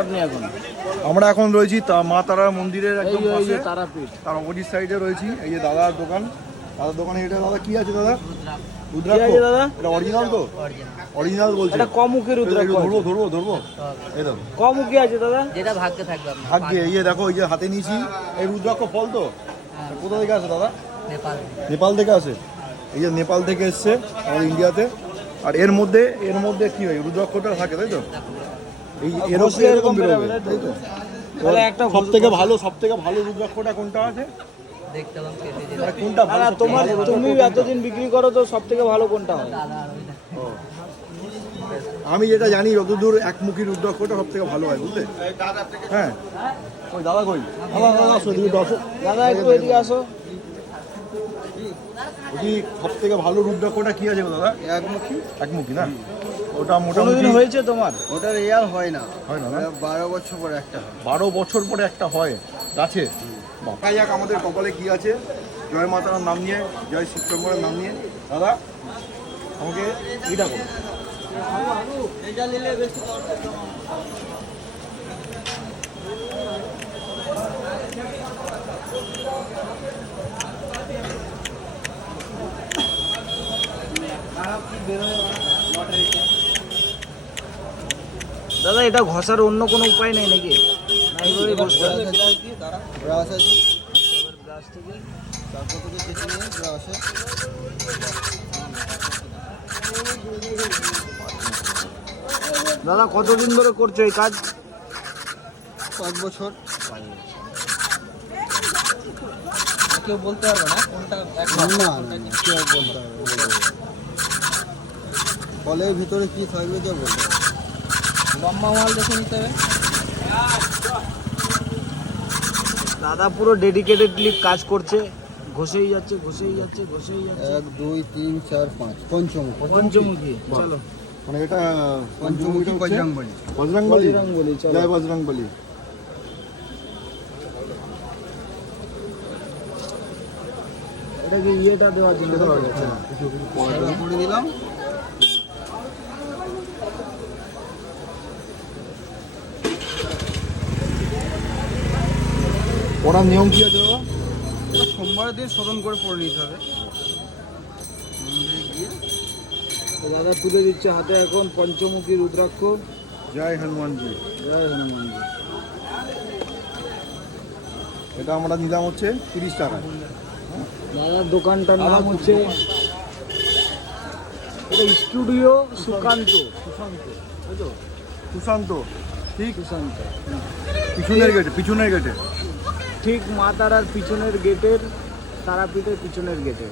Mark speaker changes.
Speaker 1: আপনি এখন?
Speaker 2: আমরা এখন রয়েছি তা- মা তারা মন্দিরের একদম পাশে।
Speaker 1: তারাপীঠ।
Speaker 2: তার অপোজিট সাইডে রয়েছি এই যে দাদার দোকান। দাদার দোকানে এটা দাদা কি আছে দাদা? রুদ্রাক্ষ।
Speaker 1: দাদা?
Speaker 2: এটা অরিজিনাল তো? অরিজিনাল বলছে।
Speaker 1: এটা রুদ্রাক্ষ
Speaker 2: ধরবো
Speaker 1: আছে।
Speaker 2: ধরবো ধরবো। এই দেখো।
Speaker 1: কমুখী আছে দাদা?
Speaker 3: যেটা ভাগ্যে থাকবে আপনার।
Speaker 2: ভাগ্যে এই যে দেখো এই যে হাতে নিয়েছি। এই রুদ্রাক্ষ ফল তো? কোথা থেকে আসে দাদা?
Speaker 3: নেপাল।
Speaker 2: নেপাল থেকে আসে? এই যে নেপাল থেকে এসছে আমাদের ইন্ডিয়াতে। আর এর মধ্যে এর মধ্যে কি হয়? রুদ্রাক্ষটা থাকে তাই তো? এই এরকম এরকম বেরোবে। সব থেকে ভালো সব থেকে ভালো রুদ্রাক্ষটা কোনটা আছে? কোনটা ভালো
Speaker 1: তোমার তুমি এতদিন বিক্রি করো তো সব থেকে ভালো কোনটা হয়।
Speaker 2: আমি যেটা জানি যতদূর একমুখী রুদ্রাক্ষটা সব থেকে ভালো হয় বুঝলে? হ্যাঁ। ওই দাদা কই? দাদা দাদা আসো এদিকে একটু আসো।
Speaker 1: দাদা একটু এদিকে আসো।
Speaker 2: ওই সব থেকে ভালো রুদ্রাক্ষটা কি আছে দাদা?
Speaker 4: একমুখী।
Speaker 2: একমুখী না? ওটা মোটামুটি
Speaker 1: হয়েছে তোমার?
Speaker 4: ওটার এয়ার হয় না।
Speaker 2: হয় না?
Speaker 4: বারো বছর পরে একটা
Speaker 2: বারো বছর পরে একটা হয়। গাছে? দেখা যাক আমাদের কপালে কি আছে? জয় মাতার নাম নিয়ে জয় শিবচন্দ্রের নাম নিয়ে। দাদা আমাকে এটা করো
Speaker 1: দাদা এটা ঘষার অন্য কোনো উপায় নেই নাকি? না এইভাবেই ঘষতে হবে?
Speaker 4: ব্রাশ আছে।
Speaker 1: ব্রাশ থেকে
Speaker 4: তারপর থেকে কেটে নিয়ে ব্রাশে
Speaker 1: দাদা কতদিন ধরে করছ এই কাজ?
Speaker 4: পাঁচ বছর।
Speaker 3: কেউ বলতে পারবে না কোনটা
Speaker 4: না ফলের ভিতরে কি থাকবে যা বলতে হবে।
Speaker 3: লম্বা মাল দেখে নিতে হবে।
Speaker 1: দাদা পুরো ডেডিকেটেডলি কাজ করছে। ঘষেই যাচ্ছে ঘষেই যাচ্ছে ঘষেই যাচ্ছে।
Speaker 4: এক দুই তিন চার পাঁচ পঞ্চমুখ।
Speaker 1: পঞ্চমুখী চলো।
Speaker 2: মানে এটা
Speaker 4: পঞ্চমুখী বজরংবলী।
Speaker 2: বজরংবলী। জয় বজরংবলী।
Speaker 1: এটা কি ইয়েটা দেওয়ার জন্য।
Speaker 4: সাদা
Speaker 2: জন্য।
Speaker 4: করে দিলাম।
Speaker 2: পড়ার নিয়ম কি? আছে
Speaker 4: সোমবারের দিন স্মরণ করে পড়ে নিতে হবে।
Speaker 1: দাদা তুলে দিচ্ছে হাতে এখন পঞ্চমুখী রুদ্রাক্ষ।
Speaker 2: জয় হনুমানজি।
Speaker 1: জয় হনুমানজি।
Speaker 2: এটা আমরা নিলাম হচ্ছে তিরিশ টাকা।
Speaker 1: দাদার দোকানটার নাম হচ্ছে এটা স্টুডিও সুকান্ত। সুশান্ত।
Speaker 2: সুশান্ত। ঠিক?
Speaker 1: সুশান্ত।
Speaker 2: পিছনের গেটে পিছনের গেটে
Speaker 1: ঠিক মা তারার পিছনের গেটের তারাপীঠের পিছনের গেটে